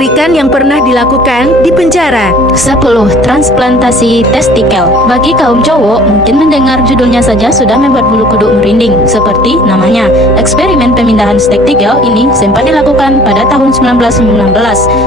mengerikan yang pernah dilakukan di penjara. 10. Transplantasi testikel. Bagi kaum cowok, mungkin mendengar judulnya saja sudah membuat bulu kuduk merinding. Seperti namanya, eksperimen pemindahan testikel ini sempat dilakukan pada tahun 1919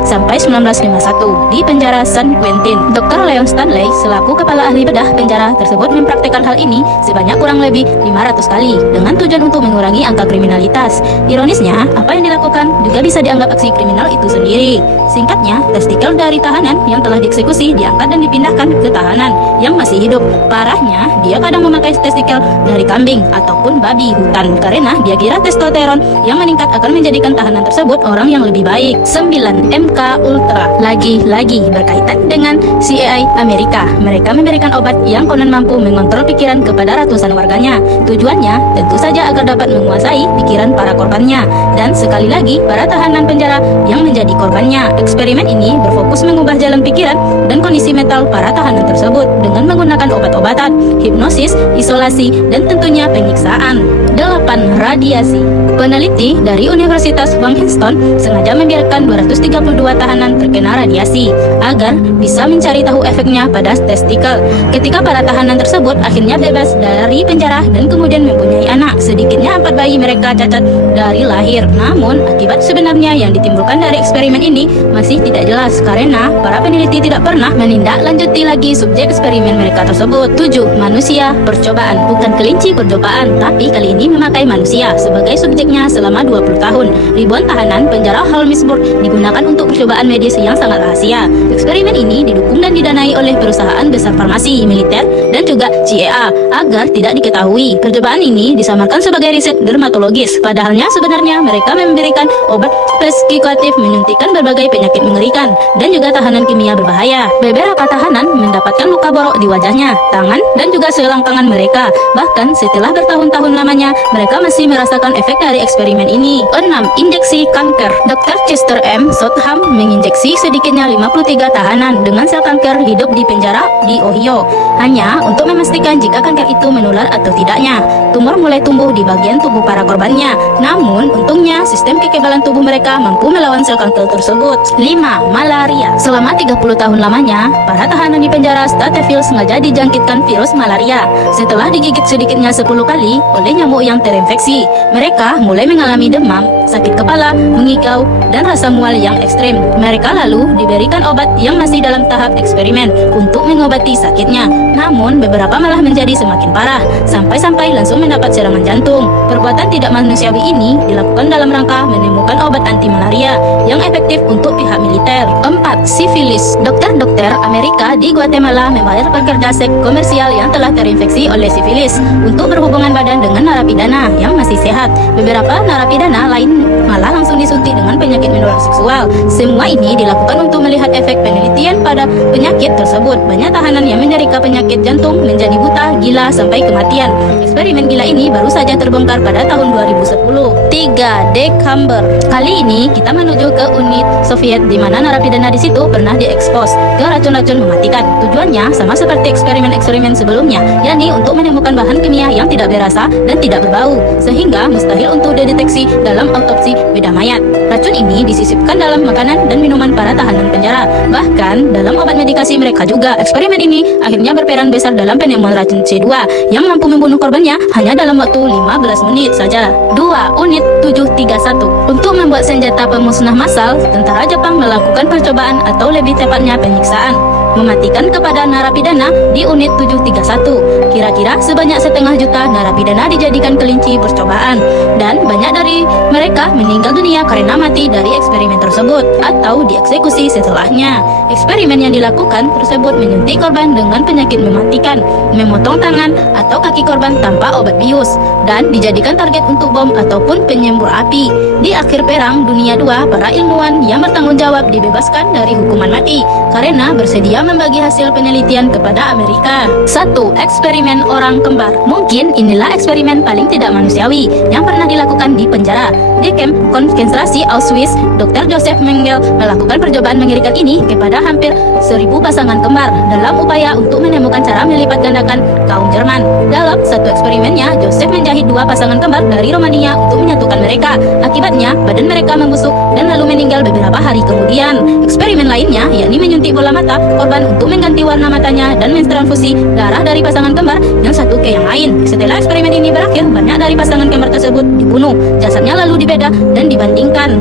sampai 1951 di penjara San Quentin. Dr. Leon Stanley selaku kepala ahli bedah penjara tersebut mempraktikkan hal ini sebanyak kurang lebih 500 kali dengan tujuan untuk mengurangi angka kriminalitas. Ironisnya, apa yang dilakukan juga bisa dianggap aksi kriminal itu sendiri. Singkatnya, testikel dari tahanan yang telah dieksekusi diangkat dan dipindahkan ke tahanan yang masih hidup. Parahnya, dia kadang memakai testikel dari kambing ataupun babi hutan karena dia kira testosteron yang meningkat akan menjadikan tahanan tersebut orang yang lebih baik. 9. MK Ultra. Lagi-lagi berkaitan dengan CIA Amerika. Mereka memberikan obat yang konon mampu mengontrol pikiran kepada ratusan warganya. Tujuannya tentu saja agar dapat menguasai pikiran para korbannya dan sekali lagi para tahanan penjara yang menjadi korbannya. Eksperimen ini berfokus mengubah jalan pikiran dan kondisi mental para tahanan tersebut dengan menggunakan obat-obatan, hipnosis, isolasi, dan tentunya penyiksaan. 8. Radiasi. Peneliti dari Universitas Van Houston sengaja membiarkan 232 tahanan terkena radiasi agar bisa mencari tahu efeknya pada testikel. Ketika para tahanan tersebut akhirnya bebas dari penjara dan kemudian mempunyai anak, sedikitnya 4 bayi mereka cacat dari lahir. Namun, akibat sebenarnya yang ditimbulkan dari eksperimen ini masih tidak jelas karena para peneliti tidak pernah menindaklanjuti lagi subjek eksperimen mereka tersebut. 7. Manusia percobaan. Bukan kelinci percobaan, tapi kali ini memakai manusia sebagai subjeknya selama 20 tahun. Ribuan tahanan penjara Holmesburg digunakan untuk percobaan medis yang sangat rahasia. Eksperimen ini didukung dan didanai oleh perusahaan besar farmasi, militer, dan juga CIA agar tidak diketahui. Percobaan ini disamarkan sebagai riset dermatologis, padahalnya sebenarnya mereka memberikan obat preskriptif menyuntikkan berbagai penyakit mengerikan dan juga tahanan kimia berbahaya. Beberapa tahanan mendapatkan luka borok di wajahnya, tangan, dan juga selang tangan mereka. Bahkan setelah bertahun-tahun lamanya, mereka masih merasakan efek dari eksperimen ini. 6. Injeksi kanker. Dr. Chester M. Sotham menginjeksi sedikitnya 53 tahanan dengan sel kanker hidup di penjara di Ohio, hanya untuk memastikan jika kanker itu menular atau tidaknya. Tumor mulai tumbuh di bagian tubuh para korbannya, namun untungnya sistem kekebalan tubuh mereka mampu melawan sel kanker tersebut. 5. Malaria. Selama 30 tahun lamanya, para tahanan di penjara Stateville sengaja dijangkitkan virus malaria. Setelah digigit sedikitnya 10 kali oleh nyamuk yang terinfeksi, mereka mulai mengalami demam, sakit kepala, mengigau, dan rasa mual yang ekstrem. Mereka lalu diberikan obat yang masih dalam tahap eksperimen untuk mengobati sakitnya. Namun, beberapa malah menjadi semakin parah, sampai-sampai langsung mendapat serangan jantung. Perbuatan tidak manusiawi ini dilakukan dalam rangka menemukan obat anti malaria yang efektif untuk pihak militer. 4. Sifilis. Dokter-dokter Amerika di Guatemala membayar pekerja seks komersial yang telah terinfeksi oleh sifilis untuk berhubungan badan dengan narapidana yang masih sehat. Beberapa narapidana lain malah langsung disuntik dengan penyakit menular seksual. Semua ini dilakukan untuk melihat efek penelitian pada penyakit tersebut. Banyak tahanan yang menderita penyakit jantung menjadi buta, gila, sampai kematian. Eksperimen gila ini baru saja terbongkar pada tahun 2010. 3. December. Kali ini kita menuju ke unit Soviet di mana narapidana di situ pernah diekspos ke racun-racun mematikan. Tujuannya sama seperti eksperimen-eksperimen sebelumnya, yakni untuk menemukan bahan kimia yang tidak berasa dan tidak berbau, sehingga mustahil untuk dideteksi dalam autopsi bedah mayat. Racun ini disisipkan dalam makanan dan minuman para tahanan penjara, bahkan dalam obat medikasi mereka juga. Eksperimen ini akhirnya berperan besar dalam penemuan racun C2 yang mampu membunuh korbannya hanya dalam waktu 15 menit saja. 2. Unit 731. Untuk membuat senjata pemusnah massal, tentara Jepang melakukan percobaan atau lebih tepatnya penyiksaan mematikan kepada narapidana di unit 731. Kira-kira sebanyak 1,5 juta narapidana dijadikan kelinci percobaan, dan banyak dari mereka meninggal dunia karena mati dari eksperimen tersebut atau dieksekusi setelahnya. Eksperimen yang dilakukan tersebut menyuntik korban dengan penyakit mematikan, memotong tangan atau kaki korban tanpa obat bius, dan dijadikan target untuk bom ataupun penyembur api. Di akhir Perang Dunia II, para ilmuwan yang bertanggung jawab dibebaskan dari hukuman mati karena bersedia membagi hasil penelitian kepada Amerika. 1. Eksperimen orang kembar. Mungkin inilah eksperimen paling tidak manusiawi yang pernah dilakukan di penjara. Di kamp konsentrasi Auschwitz, Dr. Joseph Mengele melakukan percobaan mengerikan ini kepada hampir 1.000 pasangan kembar dalam upaya untuk menemukan cara melipat gandakan kaum Jerman. Dalam satu eksperimennya, Joseph menjahit 2 pasangan kembar dari Romania untuk menyatukan mereka. Akibatnya, badan mereka membusuk dan lalu meninggal beberapa hari kemudian. Eksperimen lainnya, yakni menyuntik bola mata korban untuk mengganti warna matanya dan mentransfusi darah dari pasangan kembar yang satu ke yang lain. Setelah eksperimen ini berakhir, banyak dari pasangan kembar tersebut dibunuh. Jasadnya lalu dibeda dan dibandingkan.